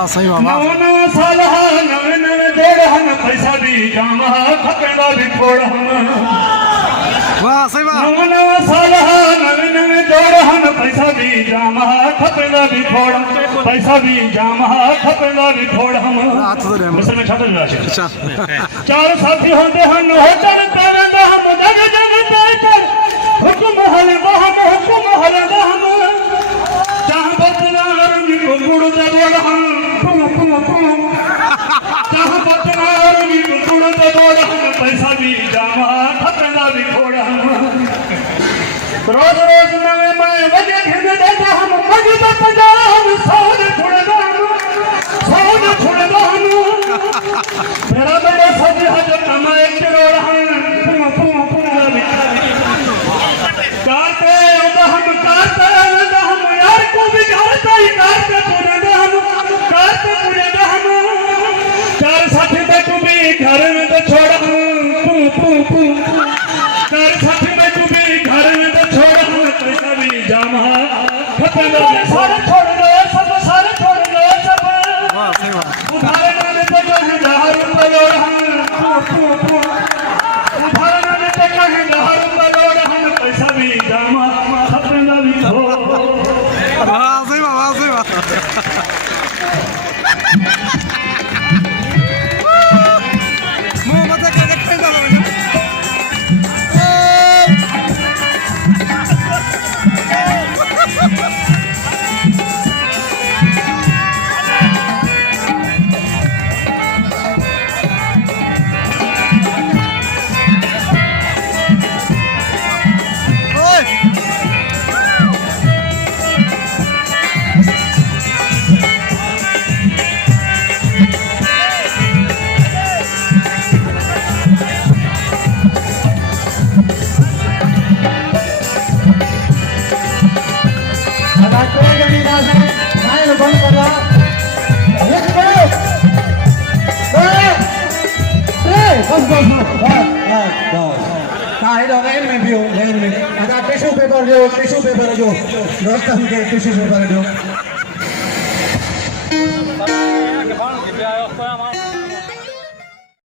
वाह सही वाह नवा नवा साल हा नवे नवे जोड़ हम पैसा भी जाम हा खपेंदा भी थोड़ा हम वाह सही वाह नवा नवा साल हा नवे नवे जोड़ हम पैसा भी जाम हा खपेंदा भी थोड़ा पैसा भी जाम हा खपेंदा भी थोड़ा हम हाथ तो रे मिसल में छाता जा अच्छा चार साथी होते हैं होटल तारंदा हम जग जग तार हुक्म हलदा हम चाह बदनार भी गुड़ दबोड़ हम चाह बदनार भी गुड़ दबोड़ हम पैसा भी जामा खपेंदा भी थोड़ हम रोज रोज नवे मैं वजे घिन देता हम मजद पंजाब सौद छुड़दा हम मेरा मेरा सज हज कमाए करोड़ हम काटे हम यार को भी घरता ही काटे पूरे हम चार साथी में तू भी घर में तो छोड़ चार साथी में तू भी घर में तो छोड़ पैसा भी जामा खपेंदा भी सारे छोड़ दो सब सारे छोड़ दो सब वाह सही वाह उधारे नाले पे कहीं जहर बलोड़ हम उधारे नाले पे कहीं जहर बलोड़ हम पैसा भी जामा खपेंदा भी हो वाह सही वाह मुंह मत कर देखते जा टिश्यू पेपर जो व्यवस्था टिश्यू पेपर जो